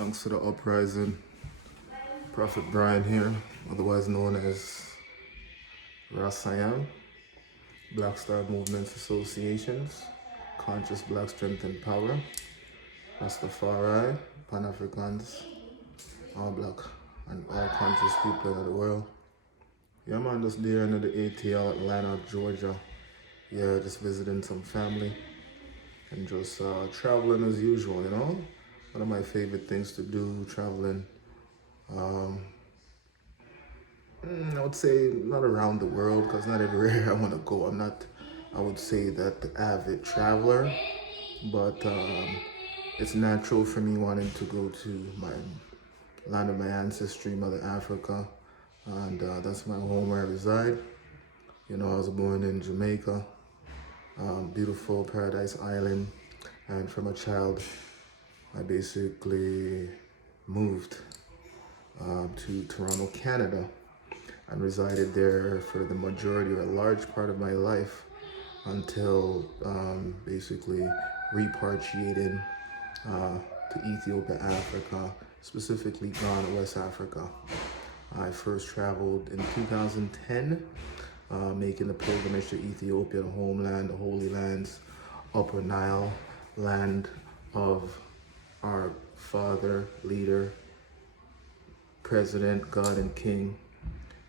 Thanks to the uprising, Prophet Brian here, otherwise known as RASIAM, Black Star Movements Associations, Conscious Black Strength and Power, Rastafari, Pan Africans, all black and all conscious people of the world. Yeah, man, just there in the ATL, Atlanta, Georgia. Yeah, just visiting some family and just traveling as usual, you know? One of my favorite things to do, traveling. I would say not around the world because not everywhere I want to go. I'm not, I would say that the avid traveler, but it's natural for me wanting to go to my land of my ancestry, Mother Africa, and that's my home where I reside. You know, I was born in Jamaica, beautiful Paradise Island, and from a child, I basically moved to Toronto, Canada, and resided there for the majority or a large part of my life until basically repatriating to Ethiopia, Africa, specifically Ghana, West Africa. I first traveled in 2010, making the pilgrimage to Ethiopia, the homeland, the Holy Lands, Upper Nile, land of our father, leader, president, God and King,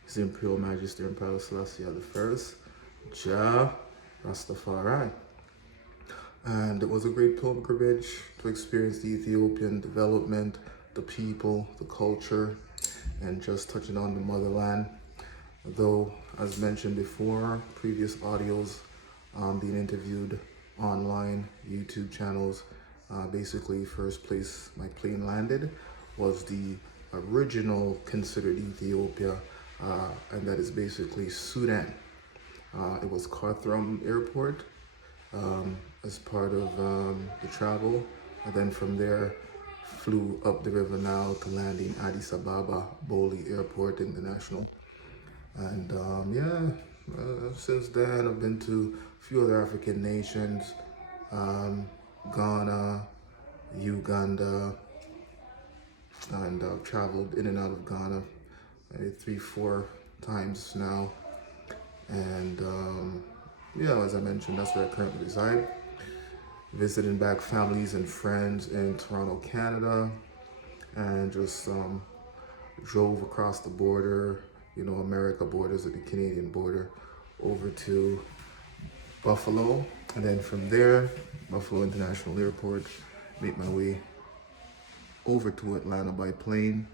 His Imperial Majesty Emperor Selassie I, Jah Rastafari. And it was a great pilgrimage to experience the Ethiopian development, the people, the culture, and just touching on the motherland. Though, as mentioned before, previous audios being interviewed online, YouTube channels, basically first place my plane landed was the original considered Ethiopia, and that is basically Sudan. It was Khartoum Airport as part of the travel, and then from there flew up the River Nile to land in Addis Ababa Boli Airport International. And since then I've been to a few other African nations, Ghana, Uganda, and I've traveled in and out of Ghana maybe 3-4 times now. And as I mentioned, that's where I currently reside. Visiting back families and friends in Toronto, Canada, and just drove across the border, you know, America borders at the Canadian border, over to Buffalo, and then from there, Buffalo International Airport, made my way over to Atlanta by plane,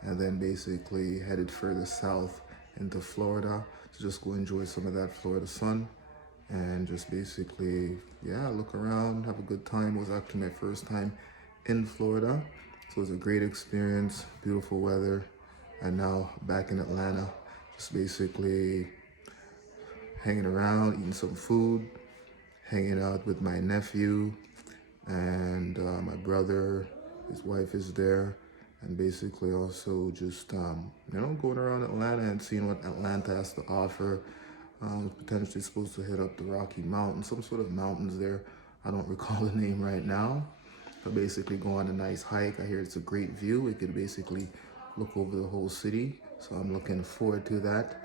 and then basically headed further south into Florida to just go enjoy some of that Florida sun and just basically, look around, have a good time. It was actually my first time in Florida, so it was a great experience, beautiful weather, and now back in Atlanta, just basically hanging around, eating some food, hanging out with my nephew and my brother. His wife is there, and basically also just going around Atlanta and seeing what Atlanta has to offer. Potentially supposed to hit up the Rocky Mountains, some sort of mountains there. I don't recall the name right now. But basically go on a nice hike. I hear it's a great view. We could basically look over the whole city. So I'm looking forward to that.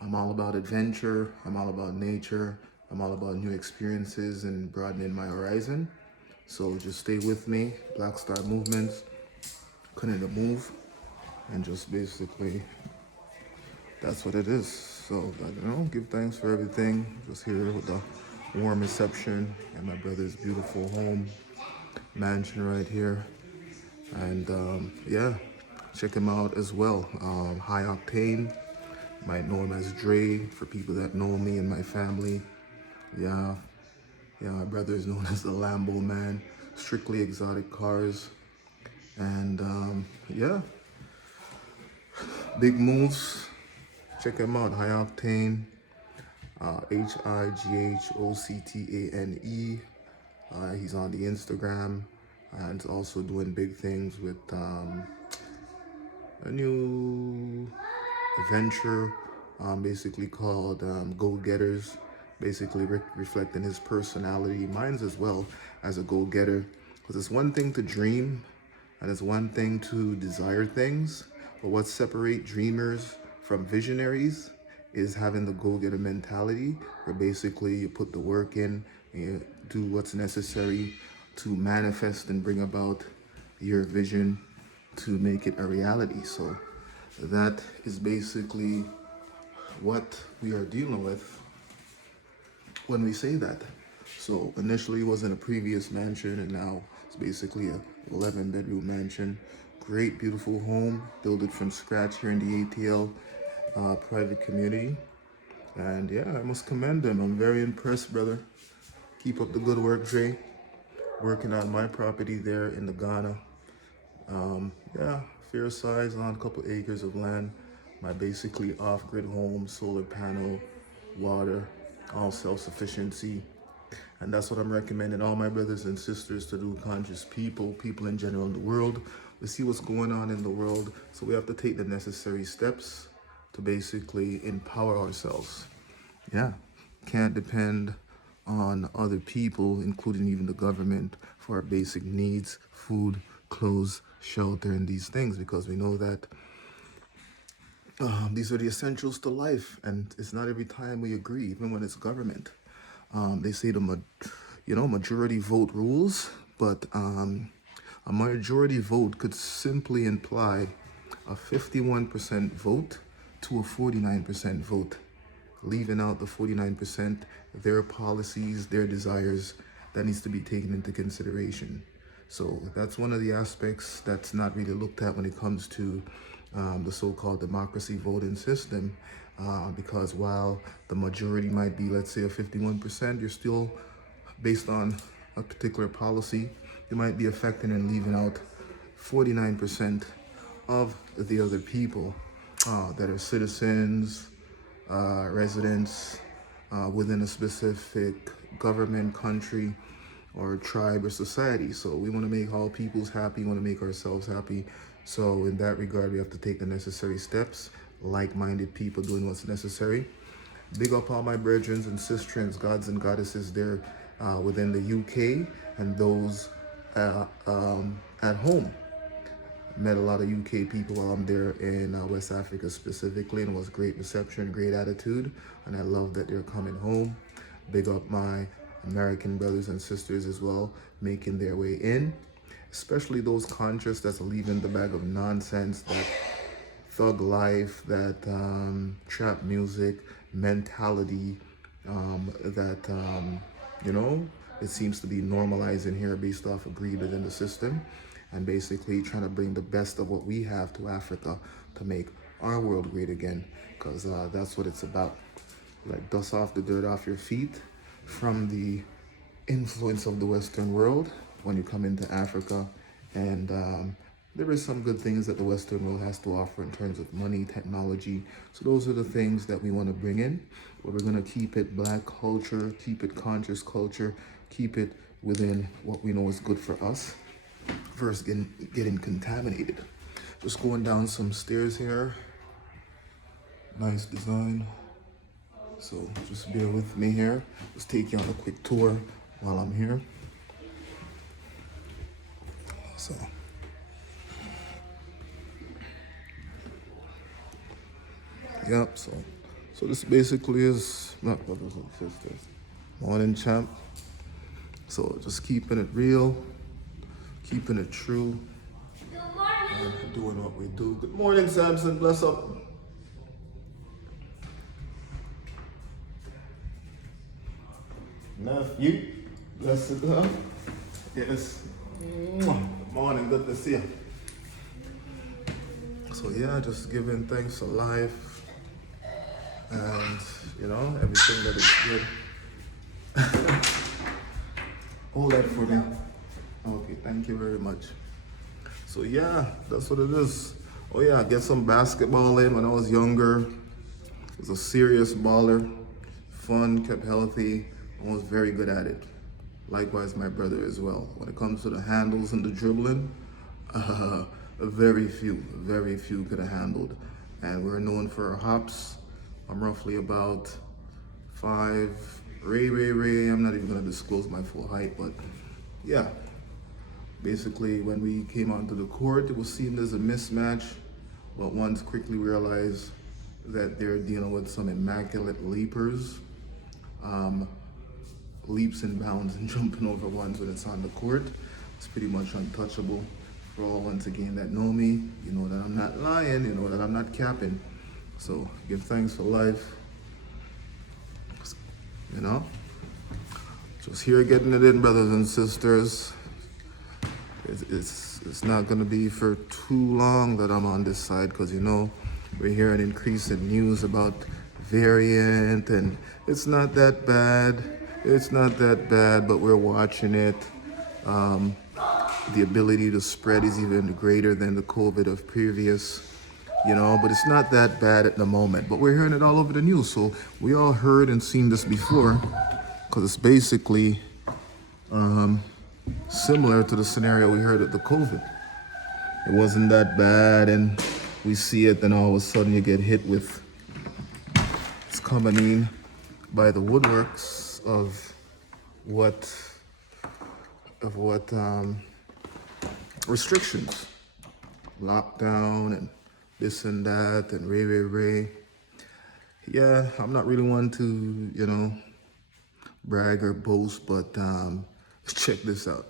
I'm all about adventure. I'm all about nature. I'm all about new experiences and broadening my horizon. So just stay with me. Black Star Movements, couldn't move, and just basically that's what it is. So, give thanks for everything. Just here with the warm reception and my brother's beautiful home, mansion right here. And check him out as well. High Octane, might know him as Dre for people that know me and my family. My brother is known as the Lambo Man, strictly exotic cars. And big moves. Check him out, High Octane, HIGHOCTANE. He's on the Instagram, and also doing big things with a new venture, basically called Go Getters, basically reflecting his personality, mine's as well, as a go-getter. Because it's one thing to dream, And it's one thing to desire things, but what separates dreamers from visionaries is having the go-getter mentality, where basically you put the work in and you do what's necessary to manifest and bring about your vision to make it a reality. So that is basically what we are dealing with when we say that. So initially it was in a previous mansion, and now it's basically a 11-bedroom mansion. Great, beautiful home, built it from scratch here in the ATL private community. And yeah, I must commend them. I'm very impressed, brother. Keep up the good work, Dre. Working on my property there in the Ghana. Yeah, fair size, on a couple acres of land. My basically off-grid home, solar panel, water, all self-sufficiency. And that's what I'm recommending all my brothers and sisters to do, conscious people in general in the world. We see what's going on in the world, so we have to take the necessary steps to basically empower ourselves. Yeah, can't depend on other people, including even the government, for our basic needs, food, clothes, shelter, and these things, because we know that these are the essentials to life, and it's not every time we agree, even when it's government. They say majority vote rules, but a majority vote could simply imply a 51% vote to a 49% vote, leaving out the 49%, their policies, their desires, that needs to be taken into consideration. So that's one of the aspects that's not really looked at when it comes to the so-called democracy voting system, because while the majority might be, let's say, a 51%, you're still, based on a particular policy, you might be affecting and leaving out 49% of the other people that are citizens, residents within a specific government, country, or tribe or society. So we want to make all peoples happy, we want to make ourselves happy. So in that regard, we have to take the necessary steps, like-minded people doing what's necessary. Big up all my brethren and sisters, gods and goddesses there within the UK, and those at home. Met a lot of UK people while I'm there in West Africa specifically, and it was great reception, great attitude, and I love that they're coming home. Big up my American brothers and sisters as well, making their way in, especially those conscious that's leaving the bag of nonsense, that thug life, that trap music mentality, it seems to be normalizing here based off of greed within the system, and basically trying to bring the best of what we have to Africa to make our world great again, because that's what it's about. Like, dust off the dirt off your feet from the influence of the Western world when you come into Africa. And there is some good things that the Western world has to offer in terms of money, technology. So those are the things that we want to bring in, but we're going to keep it black culture, keep it conscious culture, keep it within what we know is good for us, versus getting contaminated. Just going down some stairs here. Nice design. So just bear with me here. Just take you on a quick tour while I'm here. So yep, so this basically is my brothers and sisters. Morning, champ. So just keeping it real, keeping it true, and doing what we do. Good morning, Samson. Bless up. Nephew, blessed up. Yes. Morning, good to see you. So yeah, just giving thanks for life, and everything that is good. Hold that for me. Okay, thank you very much. So yeah, that's what it is. Oh yeah, get some basketball in when I was younger. I was a serious baller, fun, kept healthy, and was very good at it. Likewise, my brother as well. When it comes to the handles and the dribbling, very few could have handled. And we're known for our hops. I'm roughly about 5. Ray. I'm not even gonna disclose my full height, but yeah, Basically, when we came onto the court, it was seen as a mismatch, but once quickly realized that they're dealing with some immaculate leapers, leaps and bounds and jumping over ones when it's on the court. It's pretty much untouchable. For all, once again, that know me, you know that I'm not lying, you know that I'm not capping. So give thanks for life, you know. Just here getting it in, brothers and sisters. It's not gonna be for too long that I'm on this side, because you know we're hearing increase in news about variant, and it's not that bad. It's not that bad, but we're watching it. The ability to spread is even greater than the COVID of previous, you know, but it's not that bad at the moment. But we're hearing it all over the news, so we all heard and seen this before, because it's basically similar to the scenario we heard at the COVID. It wasn't that bad, and we see it, then all of a sudden you get hit with, it's coming in by the woodworks of what restrictions, lockdown, and this and that, and ray. Yeah, I'm not really one to, you know, brag or boast, but check this out.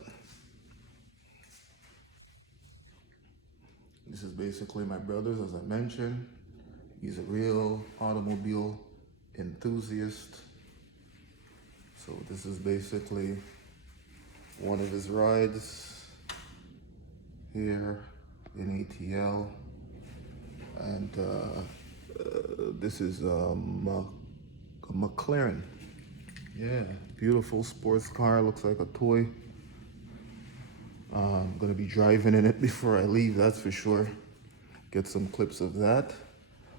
This is basically my brother's, as I mentioned. He's a real automobile enthusiast. So this is basically one of his rides here in ATL. And this is a McLaren. Yeah, beautiful sports car, looks like a toy. I'm gonna be driving in it before I leave, that's for sure. Get some clips of that.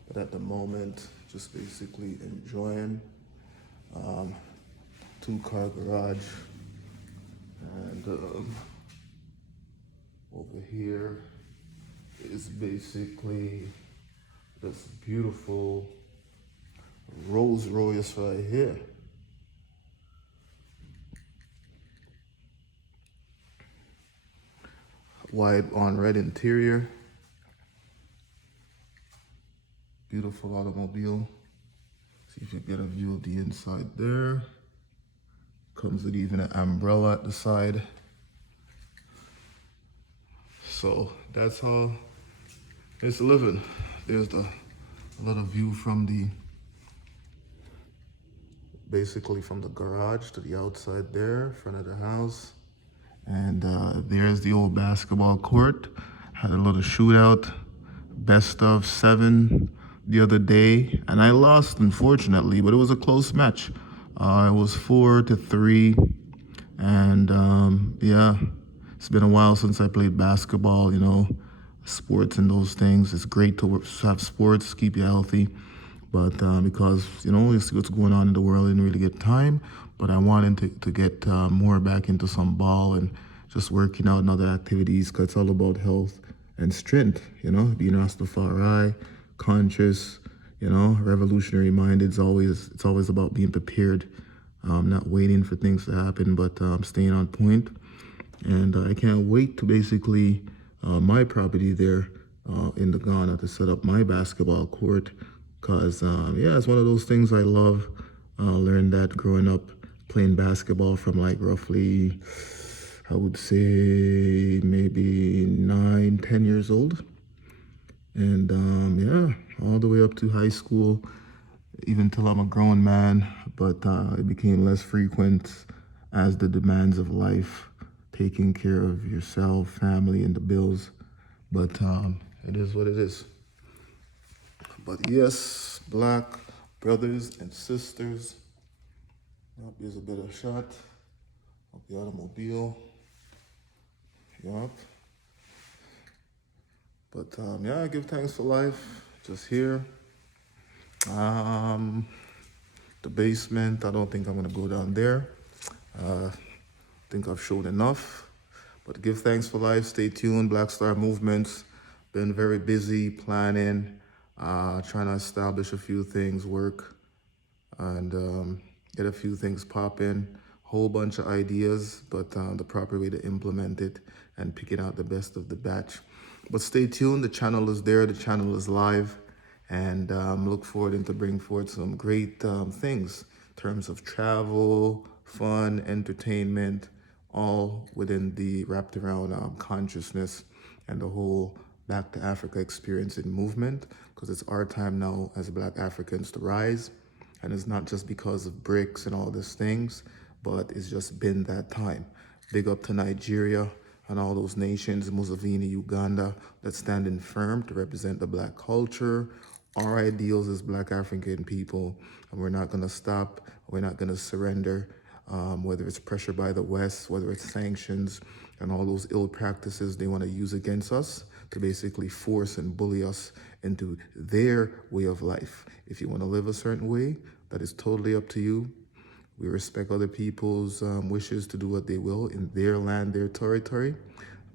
But at the moment, just basically enjoying two-car garage. And over here is basically this beautiful Rolls Royce right here. White on red interior. Beautiful automobile. See if you get a view of the inside there. Comes with even an umbrella at the side. So that's how it's living. There's a little view from basically from the garage to the outside there, front of the house. And there's the old basketball court. Had a little shootout, best of 7 the other day, and I lost, unfortunately, but it was a close match. It was 4-3, and yeah, it's been a while since I played basketball, you know, sports and those things. It's great to have sports, keep you healthy, but because, you know, you see what's going on in the world, I didn't really get time, but I wanted to get more back into some ball and just working out and other activities, because it's all about health and strength, you know, being Rastafari, conscious, you know, revolutionary minded. It's always about being prepared, not waiting for things to happen, but staying on point. And I can't wait to basically my property there in the Ghana to set up my basketball court, because yeah, it's one of those things I love. Learned that growing up playing basketball from like roughly, I would say maybe 9-10 years old. And yeah, all the way up to high school, even till I'm a grown man. But it became less frequent as the demands of life, taking care of yourself, family, and the bills. But it is what it is. But yes, black brothers and sisters. Yep, here's a better shot of the automobile. Yep. But yeah, I give thanks for life. Just here. The basement, I don't think I'm gonna go down there. I think I've showed enough. But give thanks for life. Stay tuned. Black Star Movements. Been very busy planning, trying to establish a few things, work, and get a few things popping. whole bunch of ideas, but the proper way to implement it and picking out the best of the batch. But stay tuned. The channel is there. The channel is live, and look forward into bring forward some great things in terms of travel, fun, entertainment, all within the wrapped around consciousness and the whole Back to Africa experience and movement, because it's our time now as Black Africans to rise. And it's not just because of BRICS and all these things, but it's just been that time. Big up to Nigeria and all those nations, Museveni, Uganda, that's standing firm to represent the Black culture, our ideals as Black African people, and we're not gonna stop, we're not gonna surrender, whether it's pressure by the West, whether it's sanctions, and all those ill practices they wanna use against us to basically force and bully us into their way of life. If you wanna live a certain way, that is totally up to you. We respect other people's wishes to do what they will in their land, their territory,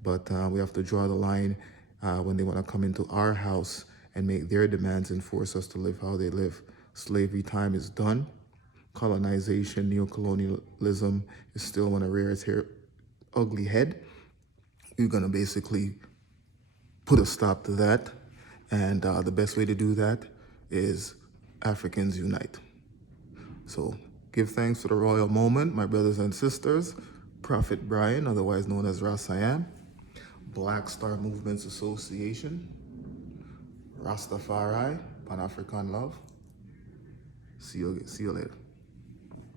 but we have to draw the line when they wanna come into our house and make their demands and force us to live how they live. Slavery time is done. Colonization, neocolonialism is still want to rear its ugly head. We're gonna basically put a stop to that. And the best way to do that is Africans unite. So give thanks for the royal moment, my brothers and sisters. Prophet Brian, otherwise known as Ras I Am, Black Star Movements Association, Rastafari, Pan-African Love. See you later.